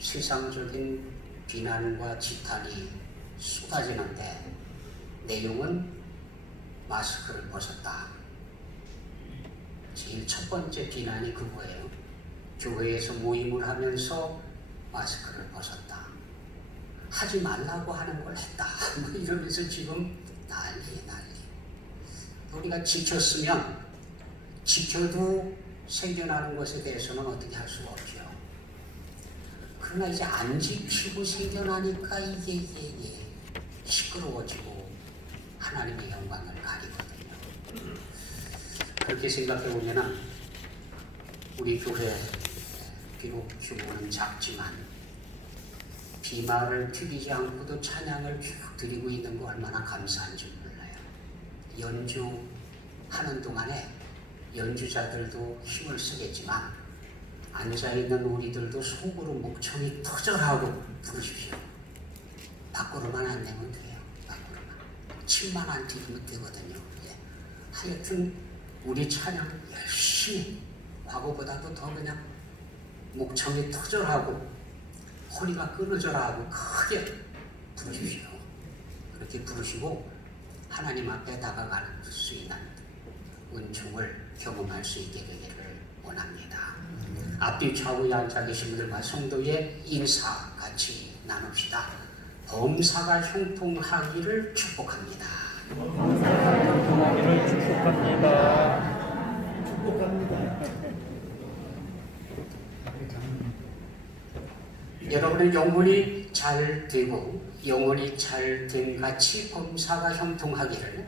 세상적인 비난과 지탄이 쏟아지는데 내용은 마스크를 벗었다. 제일 첫 번째 비난이 그거예요. 교회에서 모임을 하면서 마스크를 벗었다. 하지 말라고 하는 걸 했다. 뭐 이러면서 지금 난리. 우리가 지켰으면 지켜도 생겨나는 것에 대해서는 어떻게 할 수가 없죠. 그러나 이제 안 지키고 생겨나니까 이게 시끄러워지고 하나님의 영광을 가리거든요. 그렇게 생각해 보면은 우리 교회 비록 규모는 작지만 비말을 튀기지 않고도 찬양을 쭉 드리고 있는 거 얼마나 감사한지 몰라요. 연주하는 동안에 연주자들도 힘을 쓰겠지만 앉아있는 우리들도 속으로 목청이 터져라고 부르십시오. 밖으로만 안 내면 돼요. 밖으로만. 침만 안 튀기면 되거든요. 하여튼 우리 찬양 열심히 과거보다도 더 그냥 목청이 터져라고 허리가 끊어져라 하고 크게 부르십시오. 그렇게 부르시고 하나님 앞에 다가갈 수 있는 은총을 경험할 수 있게 되기를 원합니다. 앞뒤 좌우에 앉아 계신 분들과 성도의 인사 같이 나눕시다. 범사가 형통하기를 축복합니다. 범사가 형통하기를 축복합니다. 여러분의 영혼이 잘 되고 영혼이 잘 된 같이 범사가 형통하기를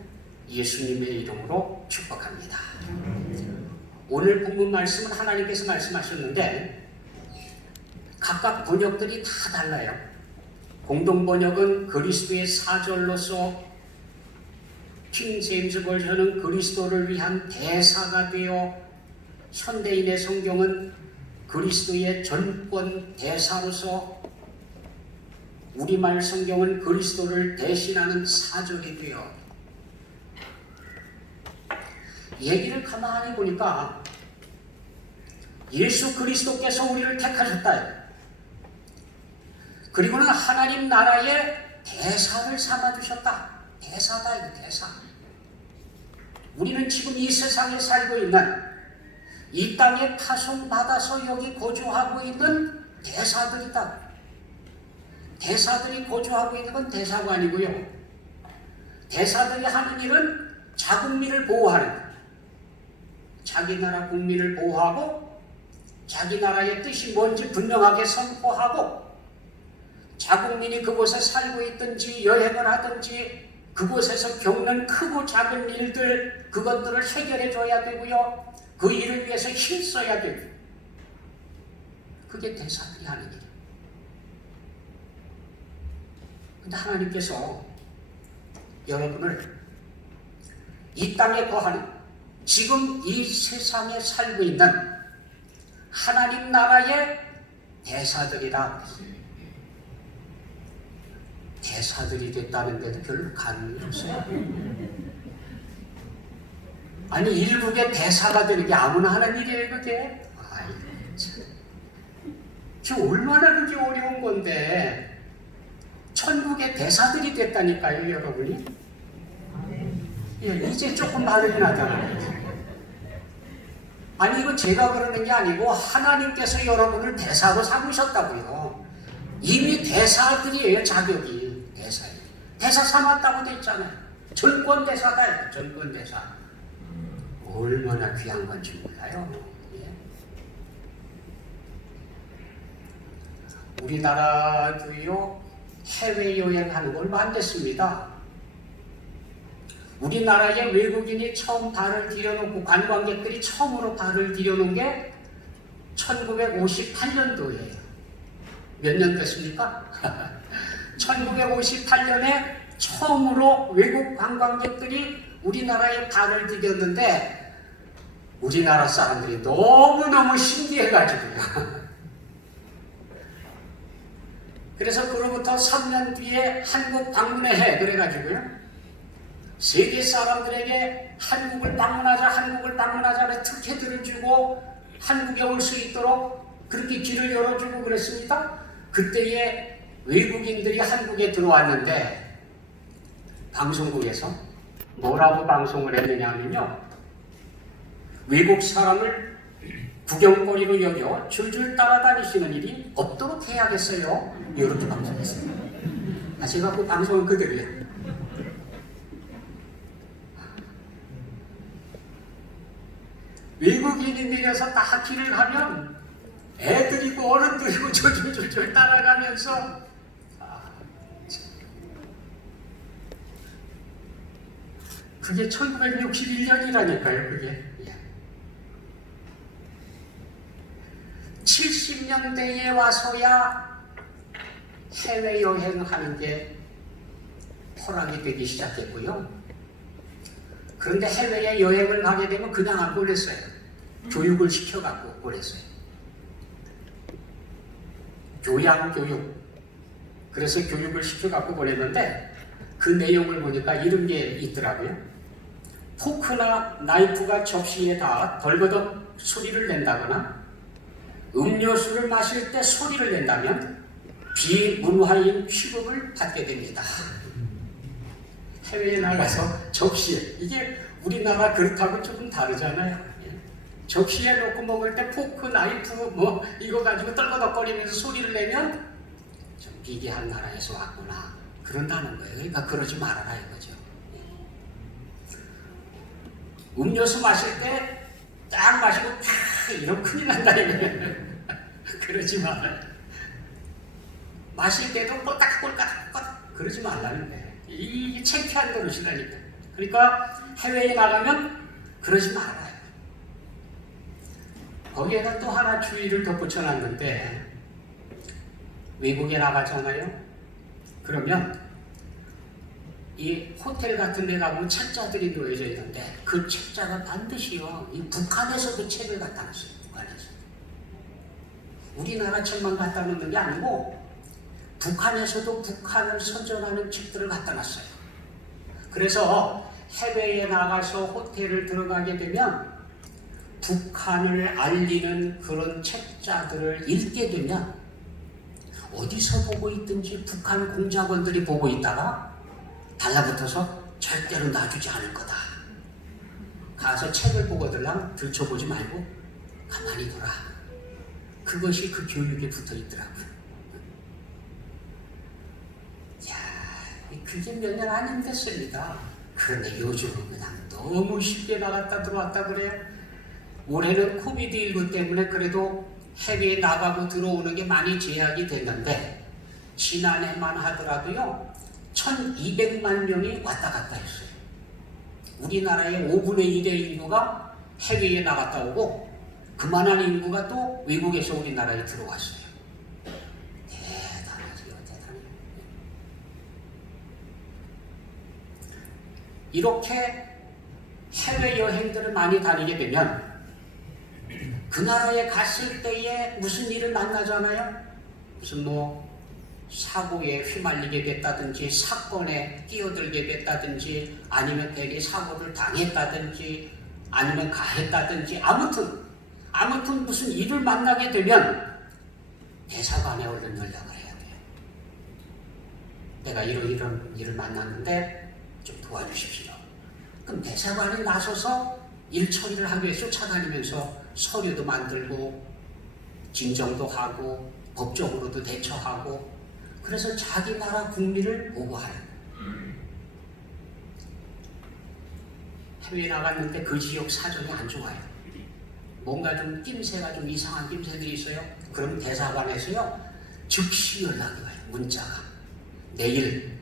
예수님의 이름으로 축복합니다. 오늘 본문 말씀은 하나님께서 말씀하셨는데 각각 번역들이 다 달라요. 공동 번역은 그리스도의 사절로서 킹 제임스 버전은 그리스도를 위한 대사가 되어 현대인의 성경은 그리스도의 전권 대사로서 우리말 성경은 그리스도를 대신하는 사절이 되어 얘기를 가만히 보니까 예수 그리스도께서 우리를 택하셨다. 그리고는 하나님 나라의 대사를 삼아주셨다. 대사다 이거 대사. 우리는 지금 이 세상에 살고 있는 이 땅에 파송받아서 여기 거주하고 있는 대사들이다. 대사들이 거주하고 있는 건 대사관이고요. 대사들이 하는 일은 자국민을 보호하는 것. 자기 나라 국민을 보호하고 자기 나라의 뜻이 뭔지 분명하게 선포하고 자국민이 그곳에 살고 있든지 여행을 하든지 그곳에서 겪는 크고 작은 일들 그것들을 해결해 줘야 되고요. 그 일을 위해서 힘써야 되고 그게 대사들이 하는 일이에요. 근데 하나님께서 여러분을 이 땅에 거하는 지금 이 세상에 살고 있는 하나님 나라의 대사들이라 대사들이 됐다는데도 별로 감이 없어요. 아니 일국의 대사가 되는 게 아무나 하는 일이에요 그게? 아이 참. 저 얼마나 그게 어려운 건데 천국의 대사들이 됐다니까요 여러분이. 예, 이제 조금 다르긴 하잖아요. 아니 이거 제가 그러는 게 아니고 하나님께서 여러분을 대사로 삼으셨다고요. 이미 대사들이에요. 자격이 대사예요. 대사 삼았다고 돼 있잖아요. 전권대사다. 전권대사. 얼마나 귀한 건지 몰라요. 예. 우리나라도요 해외여행하는 걸 만들었습니다. 우리나라에 외국인이 처음 발을 들여놓고 관광객들이 처음으로 발을 들여놓은 게 1958년도예요. 몇 년 됐습니까? 1958년에 처음으로 외국 관광객들이 우리나라에 발을 들였는데 우리나라 사람들이 너무너무 신기해가지고요. 그래서 그로부터 3년 뒤에 한국 방문의 해 그래가지고요. 세계 사람들에게 한국을 방문하자 특혜들을 주고 한국에 올 수 있도록 그렇게 길을 열어주고 그랬습니다. 그때에 외국인들이 한국에 들어왔는데 방송국에서 뭐라고 방송을 했느냐면요, 외국 사람을 구경거리로 여겨 줄줄 따라다니시는 일이 없도록 해야겠어요. 이렇게 방송했어요. 제가 그 방송은 그대로예요. 외국인이 내려서 딱 길을 가면 애들이고 어른들이고 줄줄줄 따라가면서 그게 1961년이라니까요. 그게 70년대에 와서야 해외여행하는 게 허락이 되기 시작했고요. 그런데 해외에 여행을 가게 되면 그냥 안 보냈어요. 교육을 시켜갖고 보냈어요. 교양교육. 그래서 교육을 시켜갖고 보냈는데 그 내용을 보니까 이런 게 있더라고요. 포크나 나이프가 접시에 닿아 덜거덕 소리를 낸다거나 음료수를 마실 때 소리를 낸다면 비문화인 취급을 받게 됩니다. 해외에 나가서 접시에, 이게 우리나라 그릇하고 조금 다르잖아요. 접시에 놓고 먹을 때 포크, 나이프 뭐 이거 가지고 떨거덕거리면서 소리를 내면 좀 비계한 나라에서 왔구나 그런다는 거예요. 그러니까 그러지 말아라 이거죠. 음료수 마실 때 딱 마시고 탁 이러면 큰일 난다 이거예요. 그러지 말아요. 마실 때도 꼴깍꼴깍 그러지 말라는 거예요. 이게 창피한 노릇이라니까. 그러니까 해외에 나가면 그러지 말아요. 거기에다 또 하나 주의를 덧붙여놨는데, 외국에 나가잖아요. 그러면 이 호텔 같은 데 가보면 책자들이 놓여져 있는데 그 책자가 반드시요, 이 북한에서도 책을 갖다 놨어요. 북한에서. 우리나라 책만 갖다 놓는 게 아니고 북한에서도 북한을 선전하는 책들을 갖다 놨어요. 그래서 해외에 나가서 호텔을 들어가게 되면 북한을 알리는 그런 책자들을 읽게 되면 어디서 보고 있든지 북한 공작원들이 보고 있다가 달라붙어서 절대로 놔주지 않을 거다. 가서 책을 보고들랑 들춰보지 말고 가만히 둬라. 그것이 그 교육에 붙어 있더라고요. 그게 몇 년 안 됐습니다. 그런데 요즘은 그냥 너무 쉽게 나갔다 들어왔다 그래요. 올해는 코비드19 때문에 그래도 해외에 나가고 들어오는 게 많이 제약이 됐는데 지난해만 하더라도요 1200만 명이 왔다 갔다 했어요. 우리나라의 5분의 1의 인구가 해외에 나갔다 오고 그만한 인구가 또 외국에서 우리나라에 들어왔어요. 이렇게 해외여행들을 많이 다니게 되면 그 나라에 갔을 때에 무슨 일을 만나잖아요. 무슨 뭐 사고에 휘말리게 됐다든지 사건에 끼어들게 됐다든지 아니면 괜히 사고를 당했다든지 아니면 가했다든지 아무튼 무슨 일을 만나게 되면 대사관에 얼른 연락을 해야 돼요. 내가 이런 일을 만났는데 좀 도와주십시오. 그럼 대사관이 나서서 일 처리를 하기 위해 쫓아다니면서 서류도 만들고 진정도 하고 법적으로도 대처하고 그래서 자기 나라 국민을 보호해요. 해외에 나갔는데 그 지역 사정이 안 좋아요. 뭔가 좀 낌새가 좀 이상한 낌새들이 있어요. 그럼 대사관에서요 즉시 연락이 와요. 문자가 내일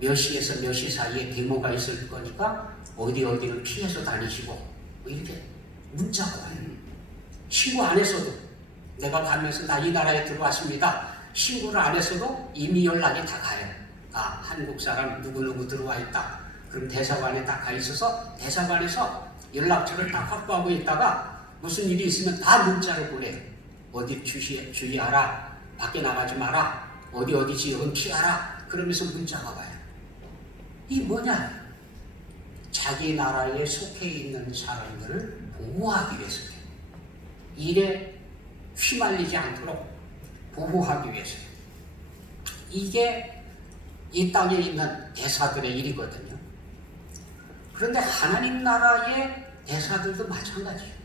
몇 시에서 몇 시 사이에 데모가 있을 거니까 어디를 피해서 다니시고 뭐 이렇게 문자가 와요. 신고 안 했어도 내가 가면서 나 이 나라에 들어왔습니다. 신고를 안 했어도 이미 연락이 다 가요. 아, 한국 사람 누구누구 들어와 있다. 그럼 대사관에 딱 가 있어서 대사관에서 연락처를 딱 확보하고 있다가 무슨 일이 있으면 다 문자를 보내요. 어디 주의하라. 밖에 나가지 마라. 어디 지역은 피하라. 그러면서 문자가 와요. 이 뭐냐? 자기 나라에 속해 있는 사람들을 보호하기 위해서요. 일에 휘말리지 않도록 보호하기 위해서요. 이게 이 땅에 있는 대사들의 일이거든요. 그런데 하나님 나라의 대사들도 마찬가지예요.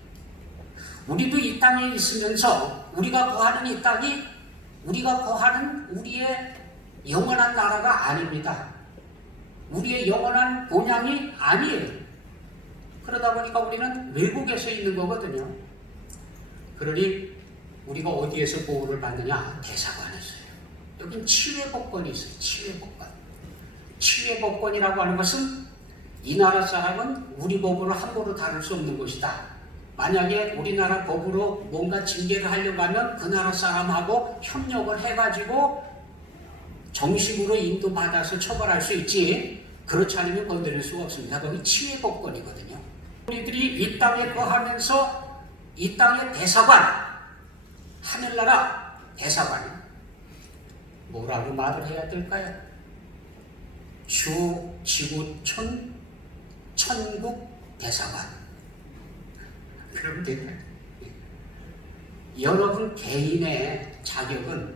우리도 이 땅에 있으면서 우리가 거하는 이 땅이 우리가 거하는 우리의 영원한 나라가 아닙니다. 우리의 영원한 본향이 아니에요. 그러다 보니까 우리는 외국에서 있는 거거든요. 그러니 우리가 어디에서 보호를 받느냐? 대사관에서요. 여긴 치외법권이 있어요. 치외법권. 치외법권이라고 하는 것은 이 나라 사람은 우리 법으로 함부로 다룰 수 없는 것이다. 만약에 우리나라 법으로 뭔가 징계를 하려고 하면 그 나라 사람하고 협력을 해가지고 정식으로 인도받아서 처벌할 수 있지, 그렇지 않으면 건드릴 수가 없습니다. 거기 치외법권이거든요. 우리들이 이 땅에 거하면서 이 땅의 대사관, 하늘나라 대사관, 뭐라고 말을 해야 될까요? 주, 지구촌, 천국 대사관. 그럼 되나요? 여러분 개인의 자격은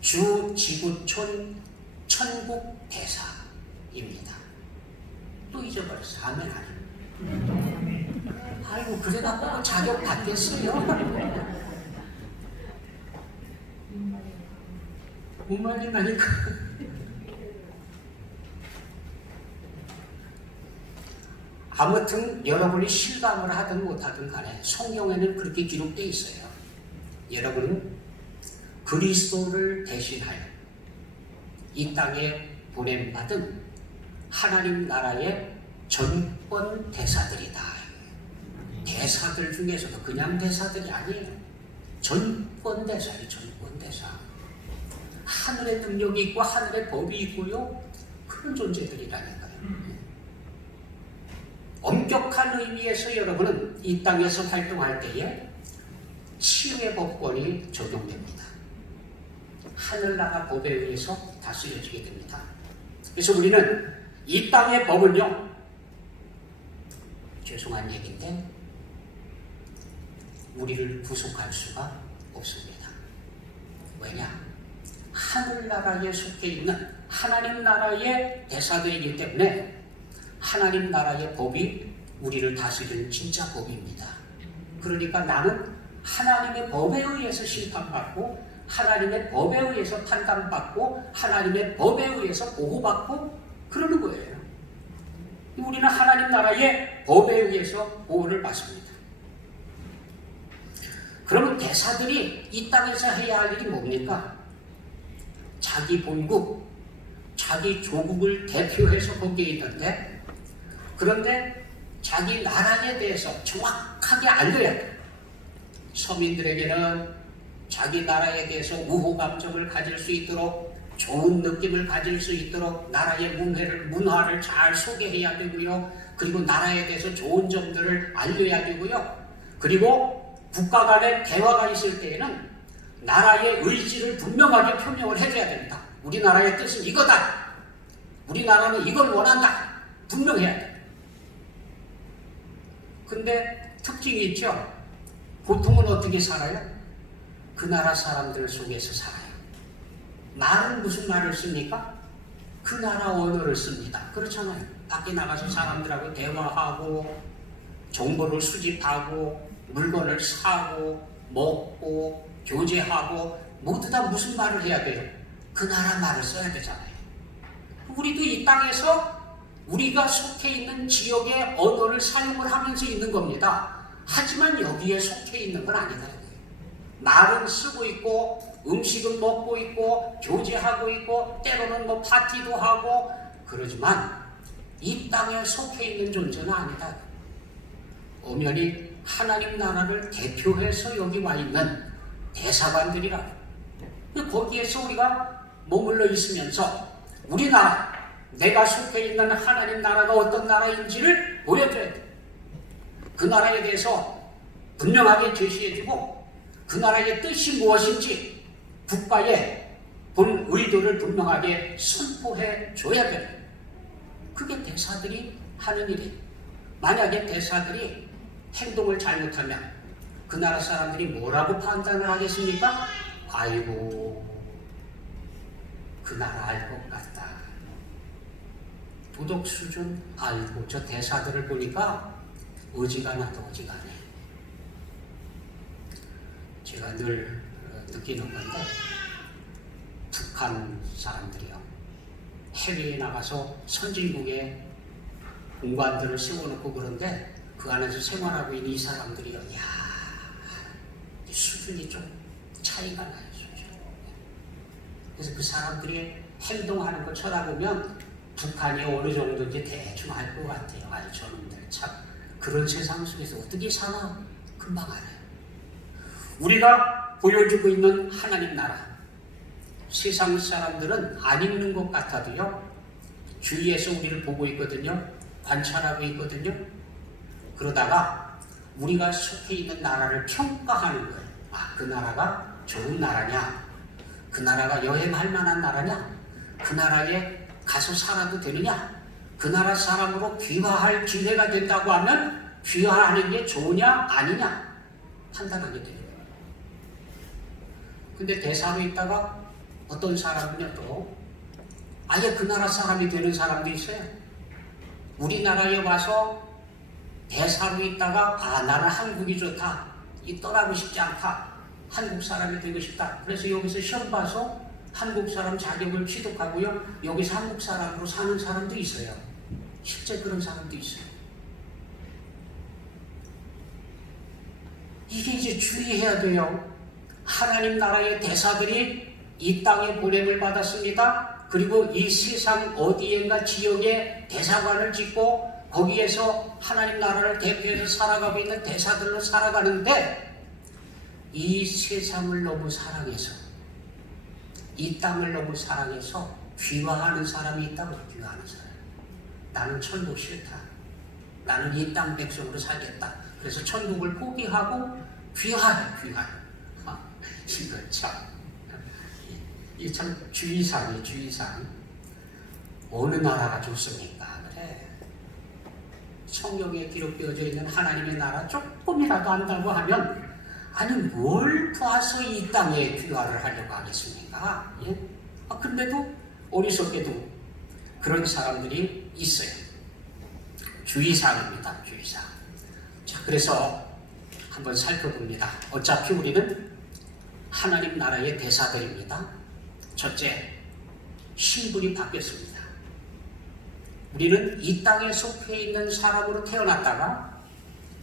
주, 지구촌, 천국 대사입니다. 또 잊어버렸어. 아멘, 아멘. 아이고, 그래갖고 자격 받겠어요? 뭔 말이 나니까. 아무튼 여러분이 실감을 하든 못하든 간에 성경에는 그렇게 기록되어 있어요. 여러분은 그리스도를 대신하여 이 땅에 보냄받은 하나님 나라의 전권 대사들이다. 대사들 중에서도 그냥 대사들이 아니에요. 전권 대사예요. 전권 대사. 하늘의 능력이 있고 하늘의 법이 있고요. 그런 존재들이라니까요. 엄격한 의미에서 여러분은 이 땅에서 활동할 때에 치유의 법권이 적용됩니다. 하늘나라 법에 의해서 다스려지게 됩니다. 그래서 우리는 이 땅의 법은요, 죄송한 얘기인데 우리를 구속할 수가 없습니다. 왜냐? 하늘나라에 속해 있는 하나님 나라의 대사들이기 때문에 하나님 나라의 법이 우리를 다스리는 진짜 법입니다. 그러니까 나는 하나님의 법에 의해서 심판받고 하나님의 법에 의해서 판단받고 하나님의 법에 의해서 보호받고 그러는 거예요. 우리는 하나님 나라의 법에 의해서 보호를 받습니다. 그러면 대사들이 이 땅에서 해야 할 일이 뭡니까? 자기 본국, 자기 조국을 대표해서 거기에 있는데, 그런데 자기 나라에 대해서 정확하게 알려야 돼. 서민들에게는 자기 나라에 대해서 우호 감정을 가질 수 있도록, 좋은 느낌을 가질 수 있도록 나라의 문화를 잘 소개해야 되고요. 그리고 나라에 대해서 좋은 점들을 알려야 되고요. 그리고 국가 간의 대화가 있을 때에는 나라의 의지를 분명하게 표명을 해줘야 됩니다. 우리나라의 뜻은 이거다. 우리나라는 이걸 원한다. 분명해야 돼. 근데 특징이 있죠. 보통은 어떻게 살아요? 그 나라 사람들 속에서 살아요. 말은 무슨 말을 씁니까? 그 나라 언어를 씁니다. 그렇잖아요. 밖에 나가서 사람들하고 대화하고 정보를 수집하고 물건을 사고 먹고 교제하고 모두 다 무슨 말을 해야 돼요? 그 나라 말을 써야 되잖아요. 우리도 이 땅에서 우리가 속해 있는 지역의 언어를 사용을 하면서 있는 겁니다. 하지만 여기에 속해 있는 건 아니다. 말은 쓰고 있고 음식은 먹고 있고 교제하고 있고 때로는 뭐 파티도 하고 그러지만 이 땅에 속해 있는 존재는 아니다. 엄연히 하나님 나라를 대표해서 여기 와 있는 대사관들이라. 거기에서 우리가 머물러 있으면서 우리나라, 내가 속해 있는 하나님 나라가 어떤 나라인지를 보여줘야 돼. 그 나라에 대해서 분명하게 제시해주고 그 나라의 뜻이 무엇인지 국가의 본 의도를 분명하게 선포해 줘야 돼. 그게 대사들이 하는 일이에요. 만약에 대사들이 행동을 잘못하면 그 나라 사람들이 뭐라고 판단을 하겠습니까? 아이고, 그 나라 알 것 같다. 도덕 수준 알고 저 대사들을 보니까 어지간하다 어지간해. 제가 늘 느끼는 건데 북한 사람들이요. 해외에 나가서 선진국에 공관들을 세워놓고 그런데 그 안에서 생활하고 있는 이 사람들이요. 이야, 수준이 좀 차이가 나요. 수준. 그래서 그 사람들이 행동하는 걸 쳐다보면 북한이 어느 정도인지 대충 알 것 같아요. 아니 저놈들 참 그런 세상 속에서 어떻게 사나 금방 알아요. 우리가 보여주고 있는 하나님 나라, 세상 사람들은 안 읽는 것 같아도요 주위에서 우리를 보고 있거든요. 관찰하고 있거든요. 그러다가 우리가 속해 있는 나라를 평가하는 거예요. 아, 그 나라가 좋은 나라냐, 그 나라가 여행할 만한 나라냐, 그 나라에 가서 살아도 되느냐, 그 나라 사람으로 귀화할 기회가 된다고 하면 귀화하는 게 좋으냐 아니냐 판단하게 돼요. 근데 대사로 있다가 어떤 사람은요 또 아예 그 나라 사람이 되는 사람도 있어요. 우리나라에 와서 대사로 있다가 아 나는 한국이 좋다, 이 떠나고 싶지 않다, 한국 사람이 되고 싶다, 그래서 여기서 시험 봐서 한국 사람 자격을 취득하고요 여기서 한국 사람으로 사는 사람도 있어요. 실제 그런 사람도 있어요. 이게 이제 주의해야 돼요. 하나님 나라의 대사들이 이 땅에 보냄을 받았습니다. 그리고 이 세상 어디엔가 지역에 대사관을 짓고 거기에서 하나님 나라를 대표해서 살아가고 있는 대사들로 살아가는데 이 세상을 너무 사랑해서 이 땅을 너무 사랑해서 귀화하는 사람이 있다고. 귀화하는 사람. 나는 천국 싫다. 나는 이 땅 백성으로 살겠다. 그래서 천국을 포기하고 귀화해. 이거 참, 이 참 주의사항이 주의사항. 어느 나라가 좋습니까? 그래. 성경에 기록되어져 있는 하나님의 나라 조금이라도 안다고 하면 아니 뭘 봐서 이 땅에 귀화를 하려고 하겠습니까? 예? 근데도 어리석게도 그런 사람들이 있어요. 주의사항입니다. 주의사항. 자, 그래서 한번 살펴봅니다. 어차피 우리는 하나님 나라의 대사들입니다. 첫째, 신분이 바뀌었습니다. 우리는 이 땅에 속해 있는 사람으로 태어났다가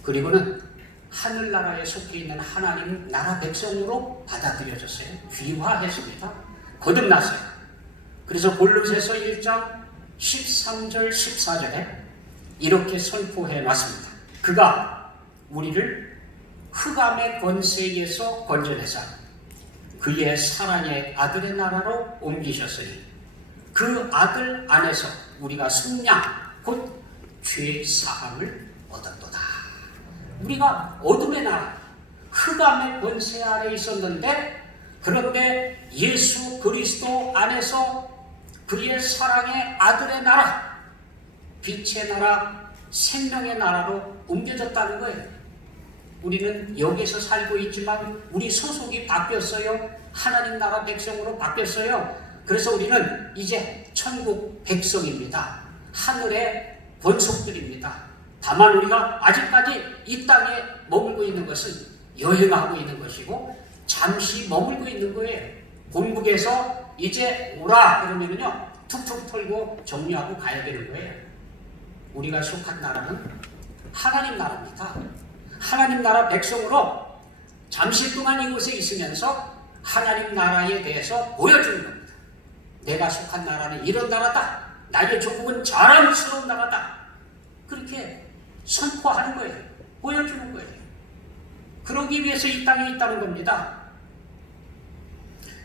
그리고는 하늘나라에 속해 있는 하나님 나라 백성으로 받아들여졌어요. 귀화했습니다. 거듭났어요. 그래서 골로새서 1장 13절 14절에 이렇게 선포해 놨습니다. 그가 우리를 흑암의 권세에서 건져내사 그의 사랑의 아들의 나라로 옮기셨으니 그 아들 안에서 우리가 속량 곧 죄 사함을 얻었도다. 우리가 어둠의 나라 흑암의 권세 아래 있었는데 그런데 예수 그리스도 안에서 그의 사랑의 아들의 나라, 빛의 나라, 생명의 나라로 옮겨졌다는 거예요. 우리는 여기서 살고 있지만 우리 소속이 바뀌었어요. 하나님 나라 백성으로 바뀌었어요. 그래서 우리는 이제 천국 백성입니다. 하늘의 권속들입니다. 다만 우리가 아직까지 이 땅에 머물고 있는 것은 여행하고 있는 것이고 잠시 머물고 있는 거예요. 본국에서 이제 오라 그러면은요 툭툭 털고 정리하고 가야 되는 거예요. 우리가 속한 나라는 하나님 나라입니다. 하나님 나라 백성으로 잠시 동안 이곳에 있으면서 하나님 나라에 대해서 보여주는 겁니다. 내가 속한 나라는 이런 나라다. 나의 조국은 자랑스러운 나라다. 그렇게 선포하는 거예요. 보여주는 거예요. 그러기 위해서 이 땅에 있다는 겁니다.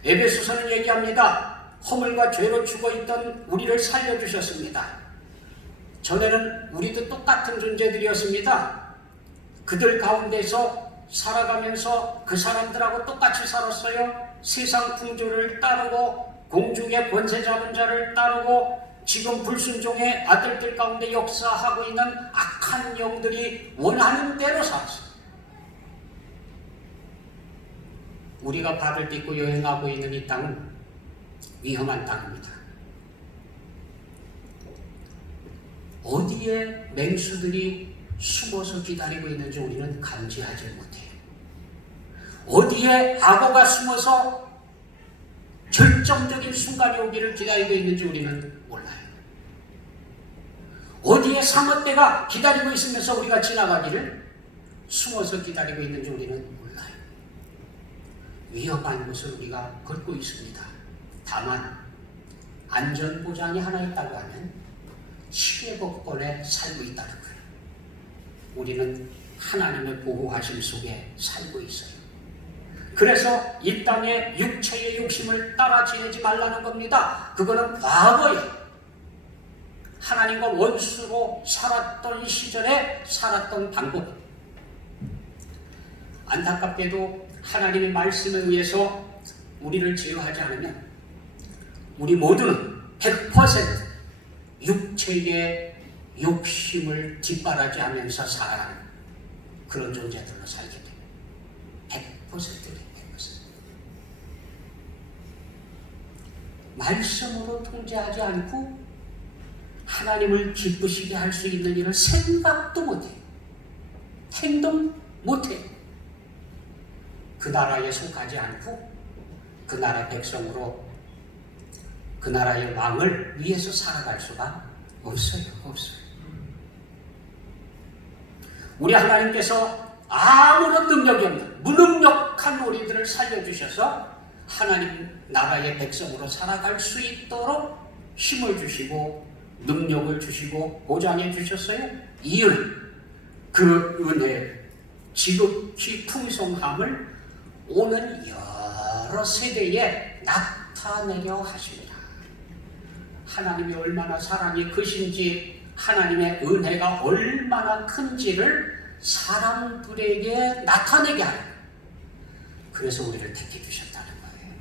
에베소서는 얘기합니다. 허물과 죄로 죽어있던 우리를 살려주셨습니다. 전에는 우리도 똑같은 존재들이었습니다. 그들 가운데서 살아가면서 그 사람들하고 똑같이 살았어요. 세상 풍조를 따르고 공중의 권세 잡은 자를 따르고 지금 불순종의 아들들 가운데 역사하고 있는 악한 영들이 원하는 대로 살았어요. 우리가 발을 딛고 여행하고 있는 이 땅은 위험한 땅입니다. 어디에 맹수들이 숨어서 기다리고 있는지 우리는 감지하지 못해요. 어디에 악어가 숨어서 결정적인 순간이 오기를 기다리고 있는지 우리는 몰라요. 어디에 상어떼가 기다리고 있으면서 우리가 지나가기를 숨어서 기다리고 있는지 우리는 몰라요. 위험한 곳을 우리가 걷고 있습니다. 다만 안전보장이 하나 있다고 하면 치외법권에 살고 있다는 거예요. 우리는 하나님의 보호하심 속에 살고 있어요. 그래서 이 땅에 육체의 욕심을 따라 지내지 말라는 겁니다. 그거는 과거에 하나님과 원수로 살았던 시절에 살았던 방법. 안타깝게도 하나님의 말씀에 의해서 우리를 제어하지 않으면 우리 모두는 100% 육체의 욕심을 뒷바라지하면서 살아가는 그런 존재들로 살게 됩니다. 100%래, 100%. 말씀으로 통제하지 않고 하나님을 기쁘시게 할 수 있는 일을 생각도 못해요. 행동 못해요. 그 나라에 속하지 않고 그 나라 백성으로 그 나라의 왕을 위해서 살아갈 수가 없어요. 우리 하나님께서 아무런 능력이 없는 무능력한 우리들을 살려주셔서 하나님 나라의 백성으로 살아갈 수 있도록 힘을 주시고 능력을 주시고 보장해 주셨어요. 이유는 그 은혜 지극히 풍성함을 오는 여러 세대에 나타내려 하십니다. 하나님이 얼마나 사랑이 크신지 하나님의 은혜가 얼마나 큰지를 사람들에게 나타내게 하는 거예요. 그래서 우리를 택해 주셨다는 거예요.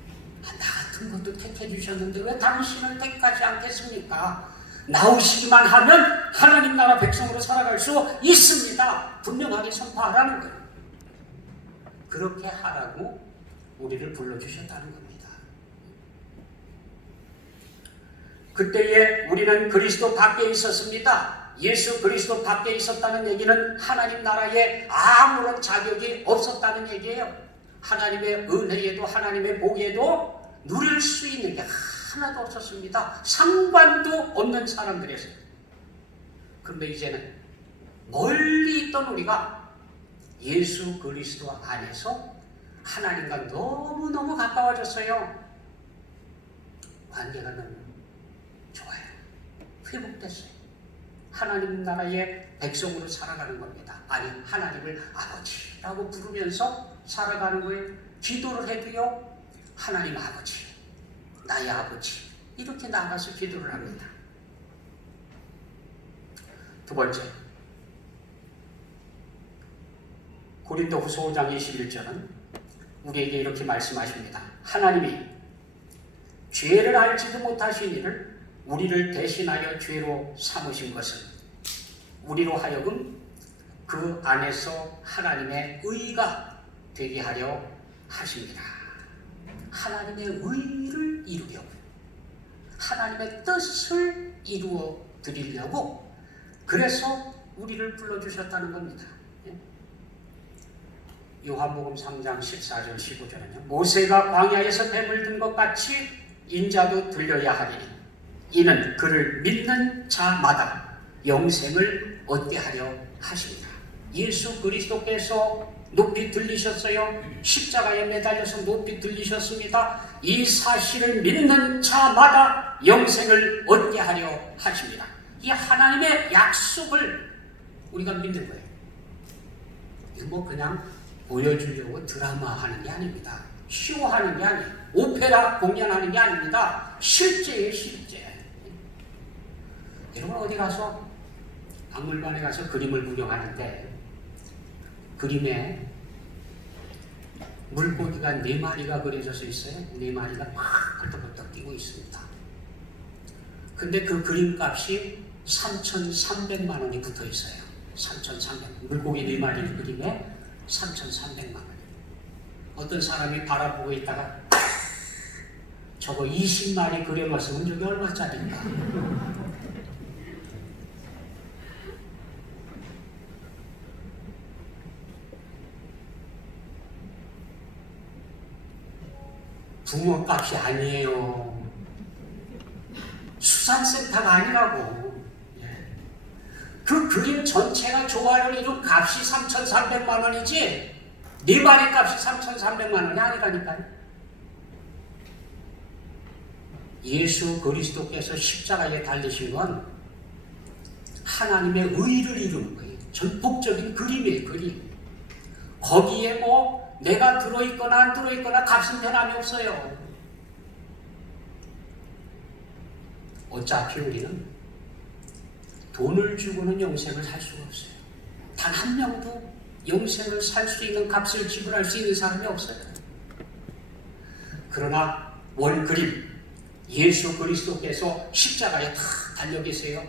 나 같은 것도 택해 주셨는데 왜 당신을 택하지 않겠습니까? 나오시기만 하면 하나님 나라 백성으로 살아갈 수 있습니다. 분명하게 선포하라는 거예요. 그렇게 하라고 우리를 불러주셨다는 겁니다. 그때에 우리는 그리스도 밖에 있었습니다. 예수 그리스도 밖에 있었다는 얘기는 하나님 나라에 아무런 자격이 없었다는 얘기예요. 하나님의 은혜에도 하나님의 복에도 누릴 수 있는 게 하나도 없었습니다. 상관도 없는 사람들이었어요. 그런데 이제는 멀리 있던 우리가 예수 그리스도 안에서 하나님과 너무너무 가까워졌어요. 관계가 너무 좋아요. 회복됐어요. 하나님 나라의 백성으로 살아가는 겁니다. 아니 하나님을 아버지라고 부르면서 살아가는 거예요. 기도를 해도요. 하나님 아버지, 나의 아버지 이렇게 나가서 기도를 합니다. 두 번째, 고린도후서 5장 21절은 우리에게 이렇게 말씀하십니다. 하나님이 죄를 알지도 못하신 이를 우리를 대신하여 죄로 삼으신 것은 우리로 하여금 그 안에서 하나님의 의가 되게 하려 하십니다. 하나님의 의를 이루려고, 하나님의 뜻을 이루어 드리려고 그래서 우리를 불러주셨다는 겁니다. 요한복음 3장 14절 15절은요. 모세가 광야에서 뱀을 든 것 같이 인자도 들려야 하리니 이는 그를 믿는 자마다 영생을 얻게 하려 하십니다. 예수 그리스도께서 높이 들리셨어요. 십자가에 매달려서 높이 들리셨습니다. 이 사실을 믿는 자마다 영생을 얻게 하려 하십니다. 이 하나님의 약속을 우리가 믿는 거예요. 이거 뭐 그냥 보여주려고 드라마 하는 게 아닙니다. 쇼하는 게 아니에요. 오페라 공연하는 게 아닙니다. 실제예요, 실제. 여러분 어디 가서 박물관에 가서 그림을 구경하는데 그림에 물고기가 4마리가 그려져서 있어요. 4마리가 막 펄떡펄떡 뛰고 있습니다. 근데 그 그림값이 3,300만 원이 붙어 있어요. 3,300만. 물고기 4마리 그림에 3,300만 원. 어떤 사람이 바라보고 있다가 저 저거 20마리 그려놨으면 저게 얼마짜리인가? 붕어값이 아니에요. 수산센터가 아니라고. 그 그림 전체가 조화를 이룬 값이 3,300만 원이지 네 마리 값이 3,300만 원이 아니라니까요. 예수 그리스도께서 십자가에 달리신 건 하나님의 의를 이루는 거예요. 전폭적인 그림이에요. 그림. 거기에 뭐 내가 들어있거나 안 들어있거나 값은 변함이 없어요. 어차피 우리는 돈을 주고는 영생을 살 수가 없어요. 단 한 명도 영생을 살 수 있는 값을 지불할 수 있는 사람이 없어요. 그러나 원그림 예수 그리스도께서 십자가에 다 달려 계세요.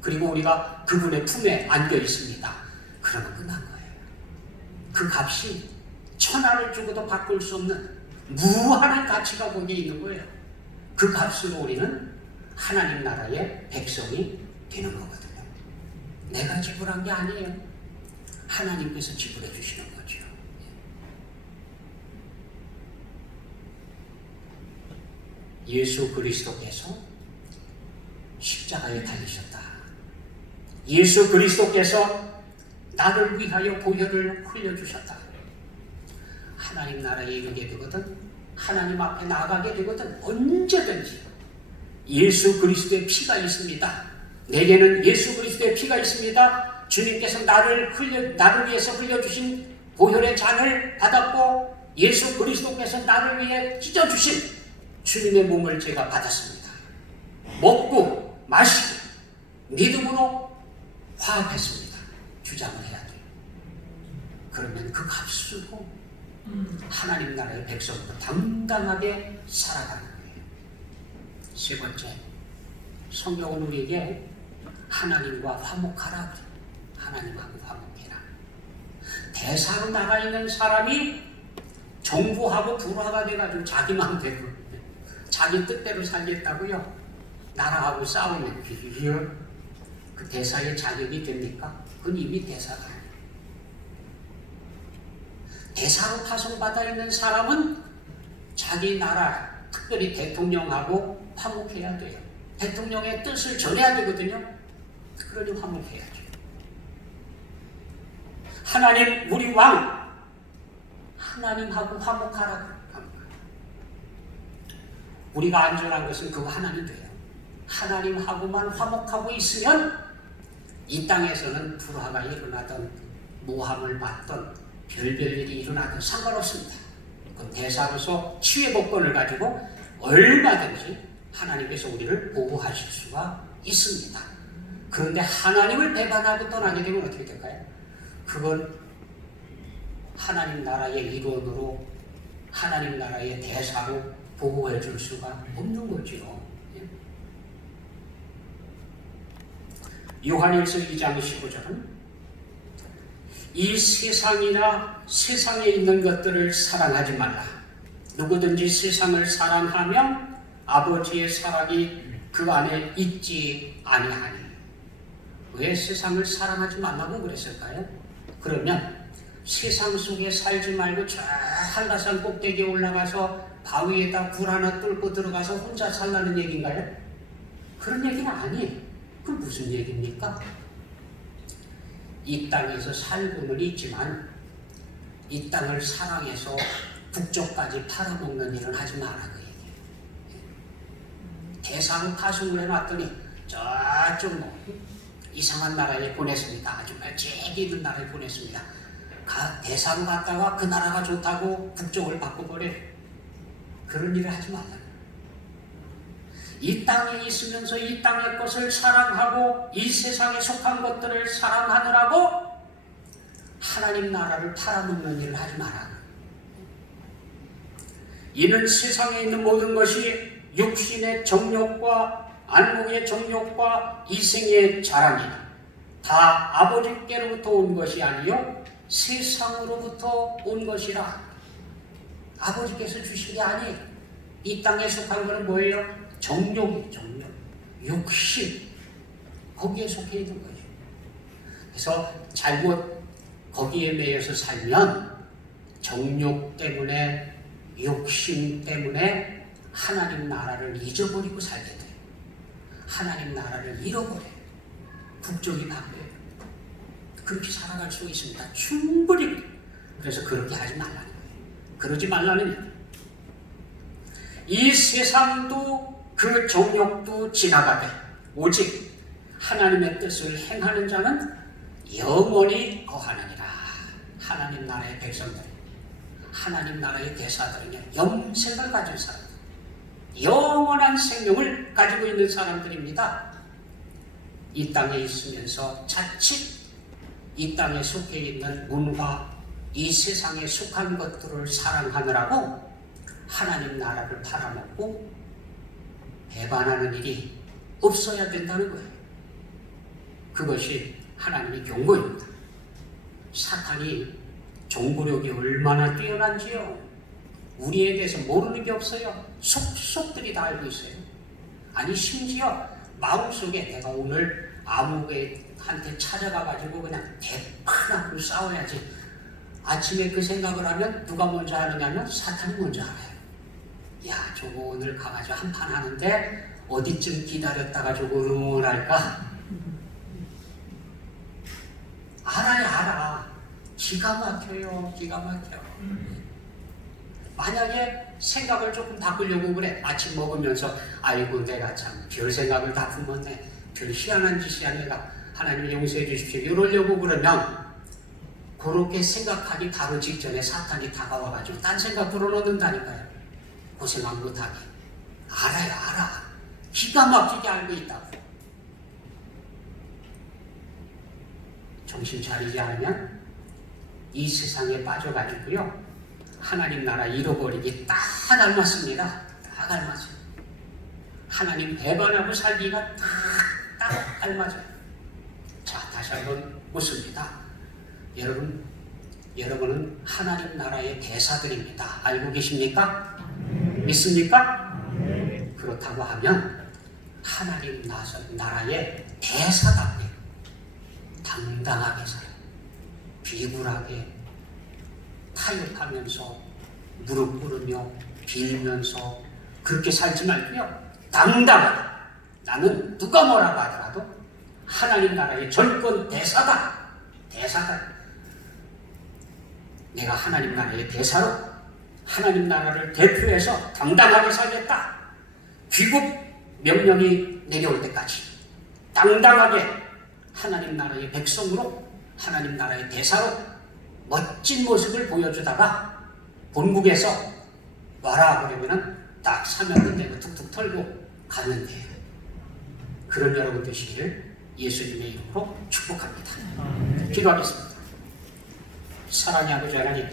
그리고 우리가 그분의 품에 안겨 있습니다. 그러면 끝난 거예요. 그 값이 천하를 주고도 바꿀 수 없는 무한한 가치가 거기에 있는 거예요. 그 값으로 우리는 하나님 나라의 백성이 되는 거거든요. 내가 지불한 게 아니에요. 하나님께서 지불해 주시는 거죠. 예수 그리스도께서 십자가에 달리셨다. 예수 그리스도께서 나를 위하여 보혈을 흘려주셨다. 하나님 나라에 이르게 되거든, 하나님 앞에 나가게 되거든 언제든지 예수 그리스도의 피가 있습니다. 내게는 예수 그리스도의 피가 있습니다. 주님께서 나를 위해서 흘려주신 보혈의 잔을 받았고 예수 그리스도께서 나를 위해 찢어주신 주님의 몸을 제가 받았습니다. 먹고 마시고 믿음으로 화합했습니다. 주장을 해야 돼요. 그러면 그 값으로 하나님 나라의 백성으로 당당하게 살아가는 거예요. 세 번째, 성경은 우리에게 하나님과 화목하라 그래요. 하나님하고 화목해라. 대사로 나가 있는 사람이 정부하고 불화가 돼가지고 자기 마음대로 자기 뜻대로 살겠다고요. 나라하고 싸우면 그 대사의 자격이 됩니까? 그건 이미 대사가 아니에요. 대사로 파송받아 있는 사람은 자기 나라, 특별히 대통령하고 화목해야 돼요. 대통령의 뜻을 전해야 되거든요. 그러니 화목해야죠. 하나님, 우리 왕, 하나님하고 화목하라고 합니다. 우리가 안전한 것은 그거 하나님 돼요. 하나님하고만 화목하고 있으면 이 땅에서는 불화가 일어나던 모함을 받던 별별 일이 일어나든 상관없습니다. 그 대사로서 치유의 복권을 가지고 얼마든지 하나님께서 우리를 보호하실 수가 있습니다. 그런데 하나님을 배반하고 떠나게 되면 어떻게 될까요? 그건 하나님 나라의 일원으로 하나님 나라의 대사로 보호해 줄 수가 없는 거죠. 요한일서 2장 15절은 이 세상이나 세상에 있는 것들을 사랑하지 말라. 누구든지 세상을 사랑하면 아버지의 사랑이 그 안에 있지 아니하니. 왜 세상을 사랑하지 말라고 그랬을까요? 그러면 세상 속에 살지 말고 저 한라산 꼭대기에 올라가서 바위에다 불 하나 뚫고 들어가서 혼자 살라는 얘기인가요? 그런 얘기는 아니에요. 그럼 무슨 얘기입니까? 이 땅에서 살고는 있지만 이 땅을 사랑해서 북쪽까지 팔아먹는 일은 하지 마라 그 얘기예요. 대사로 파송을 해놨더니 저쪽 이상한 나라에 보냈습니다. 아주 재기 있는 나라에 보냈습니다. 대사로 갔다가 그 나라가 좋다고 북쪽을 바꿔버려. 그런 일을 하지 말라. 이 땅에 있으면서 이 땅의 것을 사랑하고 이 세상에 속한 것들을 사랑하느라고 하나님 나라를 팔아먹는 일을 하지 마라. 이는 세상에 있는 모든 것이 육신의 정욕과 안목의 정욕과 이생의 자랑이다. 다 아버지께로부터 온 것이 아니요 세상으로부터 온 것이라. 아버지께서 주신 게 아니에요. 이 땅에 속한 거는 뭐예요? 정욕이에요. 정욕. 육신. 거기에 속해 있는 거예요. 그래서 잘못 거기에 매여서 살면 정욕 때문에, 육신 때문에 하나님 나라를 잊어버리고 살게 돼요. 하나님 나라를 잃어버려요. 국적이 바뀌어요. 그렇게 살아갈 수 있습니다. 충분히. 그래서 그렇게 하지 말라는 거예요. 그러지 말라는 얘기예요. 이 세상도 그 정욕도 지나가되 오직 하나님의 뜻을 행하는 자는 영원히 거하느니라. 하나님 나라의 백성들, 하나님 나라의 대사들은요, 영생을 가진 사람들, 영원한 생명을 가지고 있는 사람들입니다. 이 땅에 있으면서 자칫 이 땅에 속해 있는 문화, 이 세상에 속한 것들을 사랑하느라고 하나님 나라를 팔아먹고 배반하는 일이 없어야 된다는 거예요. 그것이 하나님의 경고입니다. 사탄이 종교력이 얼마나 뛰어난지요. 우리에 대해서 모르는 게 없어요. 속속들이 다 알고 있어요. 아니 심지어 마음속에 내가 오늘 아무개한테 찾아가가지고 그냥 대판하고 싸워야지. 아침에 그 생각을 하면 누가 먼저 하느냐면 사탄이 먼저 알아요. 야, 저거 오늘 가가지고 한판 하는데 어디쯤 기다렸다가 저거 응원할까? 알아요, 알아. 기가 막혀요, 기가 막혀. 만약에 생각을 조금 바꾸려고 그래. 아침 먹으면서 아이고 내가 참 별 생각을 다 품었네. 별 희한한 짓이야 내가. 하나님 용서해 주십시오. 이러려고 그러면 그렇게 생각하기 바로 직전에 사탄이 다가와가지고 딴 생각 불어넣는다니까요. 고생만 못하게. 알아요, 알아. 기가 막히게 알고 있다고. 정신 차리지 않으면 이 세상에 빠져가지고요, 하나님 나라 잃어버리기 딱 알맞습니다. 딱 알맞아요. 하나님 배반하고 살기가 딱 알맞아요. 자, 다시 한번 묻습니다. 여러분은 하나님 나라의 대사들입니다. 알고 계십니까? 믿습니까? 그렇다고 하면 하나님 나라의 대사답게 당당하게 살아요. 비굴하게 타협하면서 무릎 꿇으며 빌면서 그렇게 살지 말고요, 당당하게 나는 누가 뭐라고 하더라도 하나님 나라의 전권 대사다. 대사다. 내가 하나님 나라의 대사로 하나님 나라를 대표해서 당당하게 살겠다. 귀국 명령이 내려올 때까지 당당하게 하나님 나라의 백성으로, 하나님 나라의 대사로 멋진 모습을 보여주다가 본국에서 와라 그러면은 딱 사면을 내고 툭툭 털고 가는 데, 그런 여러분 되시기를 예수님의 이름으로 축복합니다. 기도하겠습니다. 사랑의 아버지 하나님,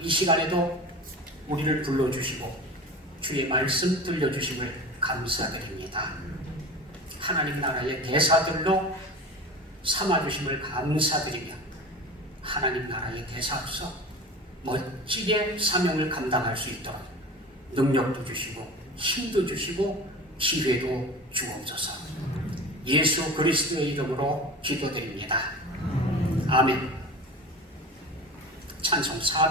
이 시간에도 우리를 불러주시고 주의 말씀 들려주심을 감사드립니다. 하나님 나라의 대사들로 삼아주심을 감사드리며 하나님 나라의 대사로서 멋지게 사명을 감당할 수 있도록 능력도 주시고 힘도 주시고 기회도 주옵소서. 예수 그리스도의 이름으로 기도드립니다. 아멘. 찬송 400